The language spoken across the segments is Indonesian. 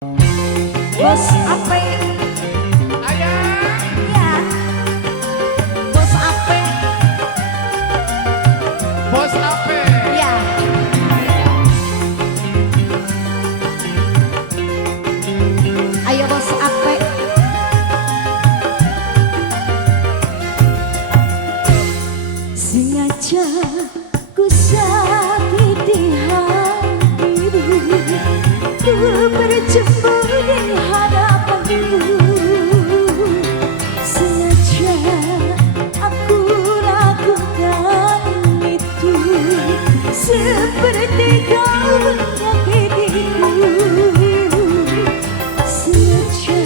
Bos Ape, Ayah, ya. Bos Ape, Bos Ape. ya. Ayo Bos Ape. Sengaja ku sakiti hatimu, ku berjemur di hadapanmu. Sengaja aku lakukan itu, seperti kau menyakitiku. Sengaja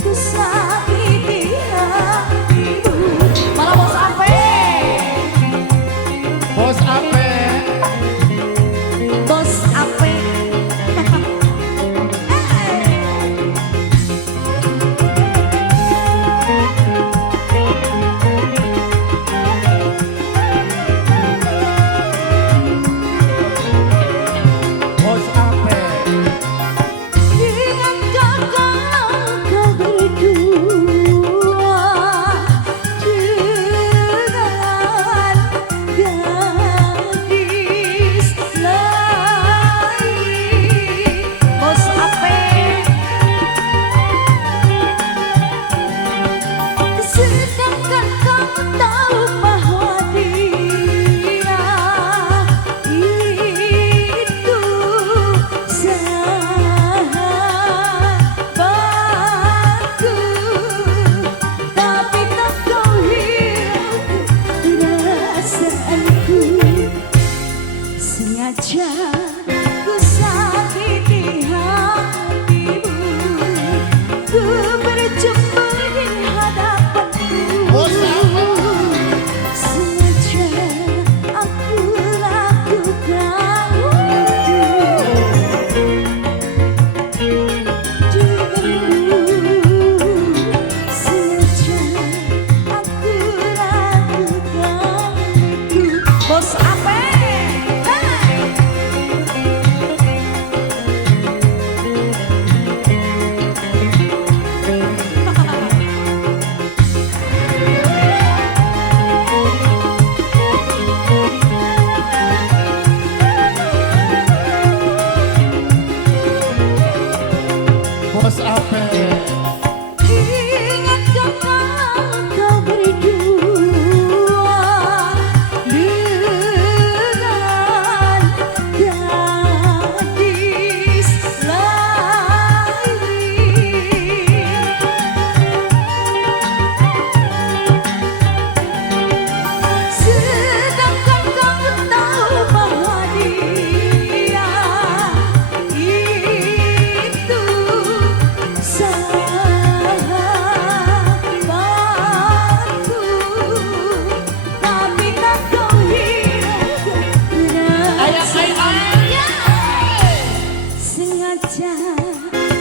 ku sakiti hatimu. Malah Bos Ape, Bos Ape. Bos Ape. Bos Ape. Ingatkah kau berdua dengan gadis lain? Bos Ape, sedangkan kau tahu bahwa dia itu sahabatku, tapi tak kau hiraukan perasaanku. Sengaja ku sakiti hatimu, ku berjumpa di hadapanmu. Bos Ape. Sengaja aku lakukan itu denganmu. Sengaja aku lakukan itu. Bos Ape, hey! Bos Ape. Ingatkah kau berdua dengan gadis lain? Sedangkan kau tahu bahwa dia itu sahabatku, tapi tak kau hiraukan perasaannya. Sengaja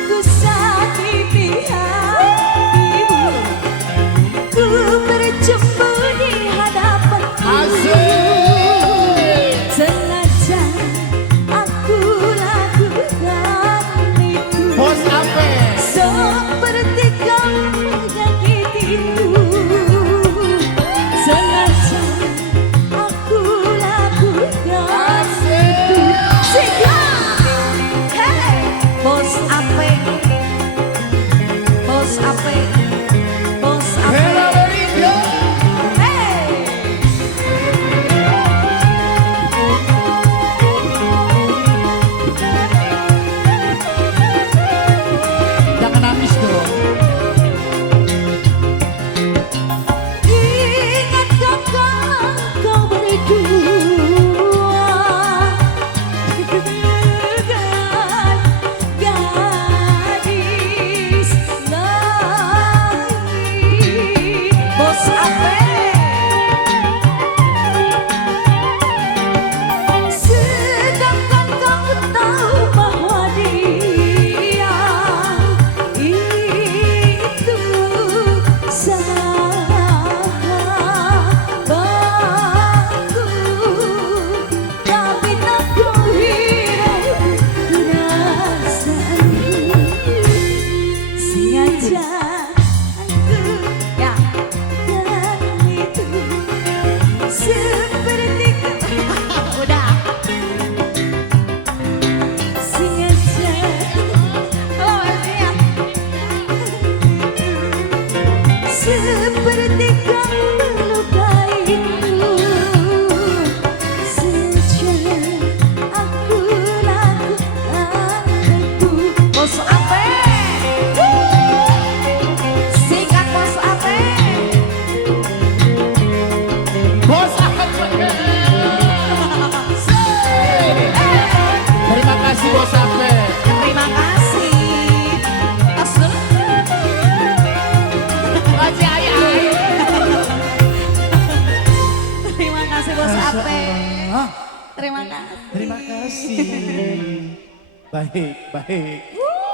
ku sakiti hatimu, ku berjumpa di hadapanmu. Asik. Sengaja aku lakukan itu, Bos Ape. seperti kau menyakitiku. Sengaja aku lakukan itu. Siap, hey! Bos Ape, Bos Ape, Bos Bella Ape, Meridio. hey! Jangan nangis dong. Ingatkah kau berdua dengan gadis lain? Terima kasih. Baik, baik.